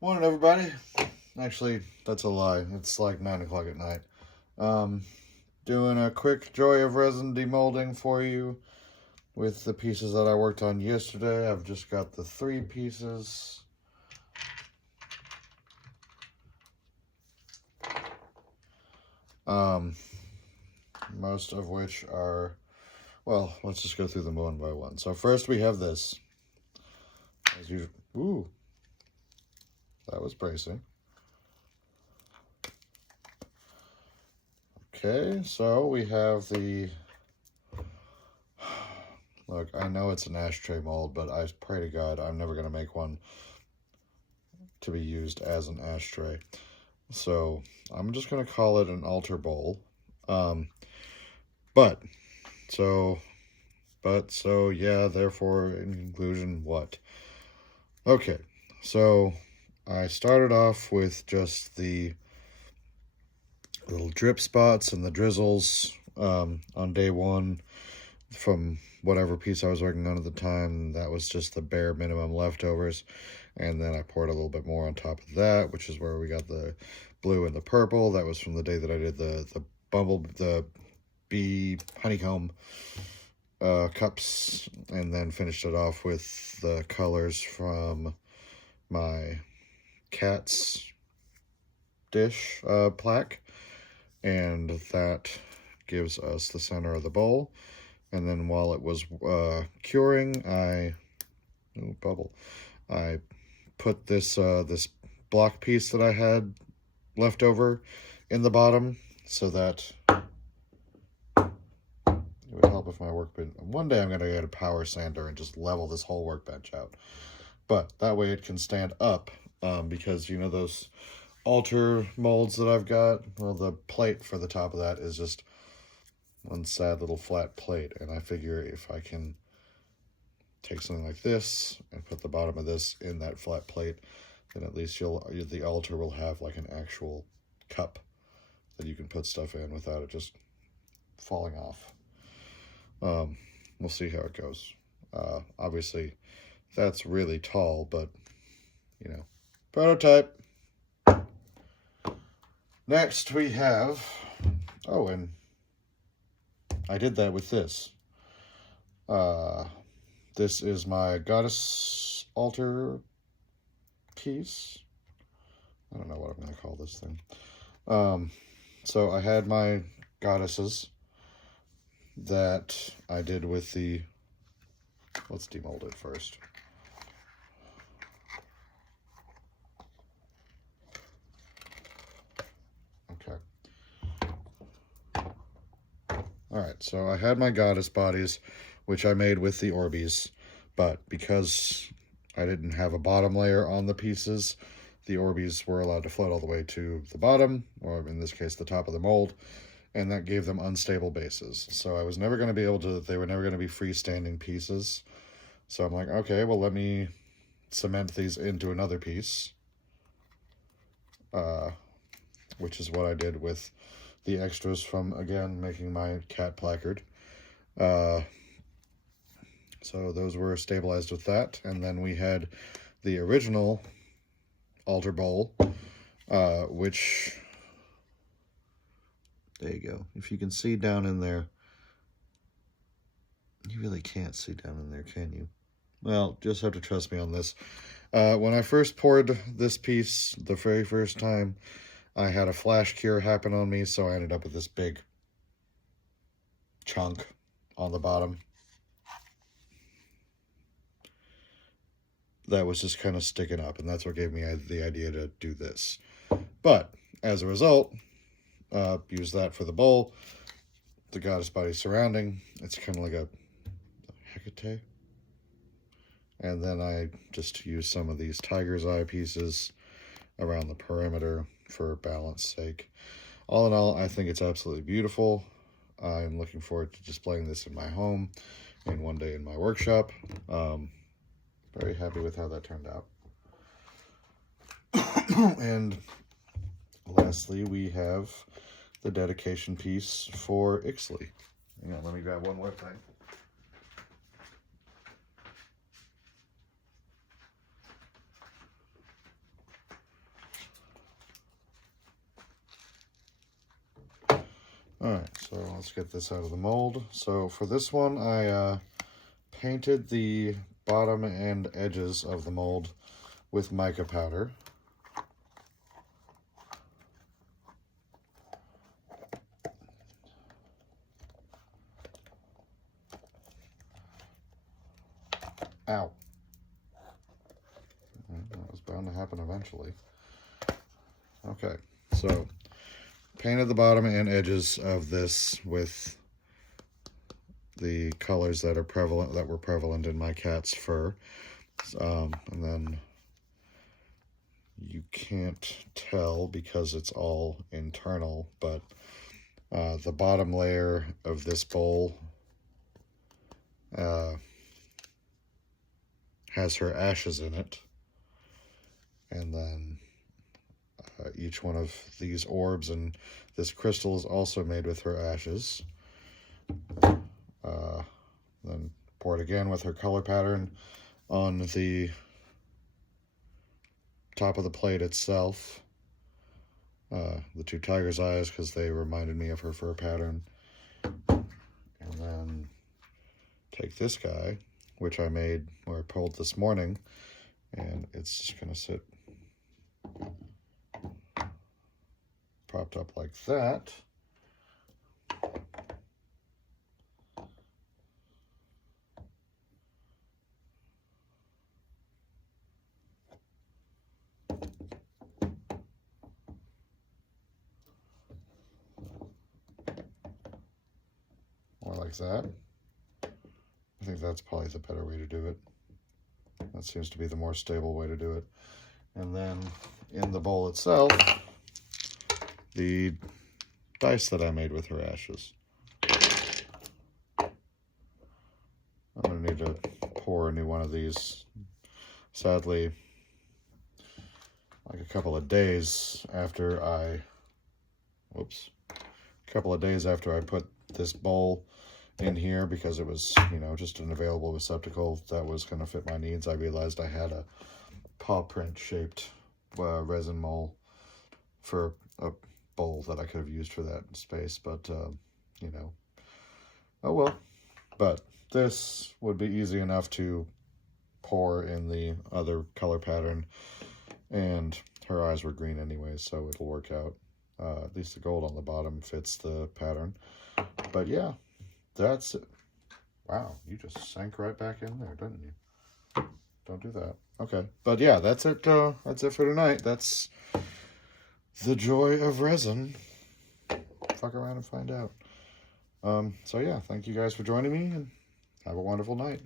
Morning, everybody. Actually, that's a lie. It's like 9 o'clock at night. Um, Doing a quick Joy of Resin demolding for you with the pieces that I worked on yesterday. I've just got the 3 pieces. Most of which are, well, let's just go through them one by one. So first we have this. As usual. Ooh, that was bracing. Okay, so we have the... Look, I know it's an ashtray mold, but I pray to God I'm never going to make one to be used as an ashtray. So I'm just going to call it an altar bowl. But, so yeah, therefore, in conclusion, what? Okay, so I started off with just the little drip spots and the drizzles on day one from whatever piece I was working on at the time. That was just the bare minimum leftovers, and then I poured a little bit more on top of that, which is where we got the blue and the purple. That was from the day that I did the bee honeycomb cups, and then finished it off with the colors from my cat's dish plaque, and that gives us the center of the bowl. And then while it was curing, I put this this block piece that I had left over in the bottom, so that it would help if my workbench. One day I'm going to get a power sander and just level this whole workbench out, but that way it can stand up, because you know those altar molds that I've got, well, the plate for the top of that is just one sad little flat plate, and I figure if I can take something like this and put the bottom of this in that flat plate, then at least the altar will have like an actual cup that you can put stuff in without it just falling off. We'll see how it goes. Obviously, that's really tall, but you know, prototype. Next we have, oh, and I did that with this. This is my goddess altar piece. I don't know what I'm going to call this thing. So I had my goddesses that I did with the... Let's demold it first. Okay. Alright, so I had my goddess bodies, which I made with the Orbeez, but because I didn't have a bottom layer on the pieces, the Orbeez were allowed to float all the way to the bottom, or in this case, the top of the mold, and that gave them unstable bases. So I was never going to be able to, they were never going to be freestanding pieces. So I'm like, okay, well, let me cement these into another piece, which is what I did with the extras from, again, making my cat placard. So those were stabilized with that. And then we had the original altar bowl, which, there you go. If you can see down in there, you really can't see down in there, can you? Well, just have to trust me on this. When I first poured this piece the very first time, I had a flash cure happen on me, so I ended up with this big chunk on the bottom that was just kind of sticking up, and that's what gave me the idea to do this. But as a result, use that for the bowl, the goddess body surrounding. It's kind of like a Hecate. And then I just use some of these tiger's eye pieces around the perimeter for balance sake. All in all, I think it's absolutely beautiful. I'm looking forward to displaying this in my home and one day in my workshop. Very happy with how that turned out. And lastly, we have the dedication piece for Ixley. Hang on, let me grab one more thing. Alright, so let's get this out of the mold. So for this one, I painted the bottom and edges of the mold with mica powder. Ow. That was bound to happen eventually. Okay, so painted the bottom and edges of this with the colors that were prevalent in my cat's fur. And then you can't tell because it's all internal, but the bottom layer of this bowl has her ashes in it, and then each one of these orbs and this crystal is also made with her ashes. Then pour it again with her color pattern on the top of the plate itself. The two tiger's eyes, because they reminded me of her fur pattern. And then take this guy, which I made or pulled this morning, and it's just going to sit propped up like that. More like that. I think that's probably the better way to do it. That seems to be the more stable way to do it. And then in the bowl itself, the dice that I made with her ashes. I'm going to need to pour a new one of these. Sadly, like a couple of days after I put this bowl in here, because it was, you know, just an available receptacle that was going to fit my needs, I realized I had a paw print shaped resin mold for a bowl that I could have used for that space, but you know, oh well. But this would be easy enough to pour in the other color pattern, and her eyes were green anyway, so it'll work out. At least the gold on the bottom fits the pattern. But yeah, that's it. Wow, you just sank right back in there, didn't you? Don't do that. Okay, but yeah, that's it. That's it for tonight. That's the Joy of Resin. Fuck around and find out. So yeah, thank you guys for joining me, and have a wonderful night.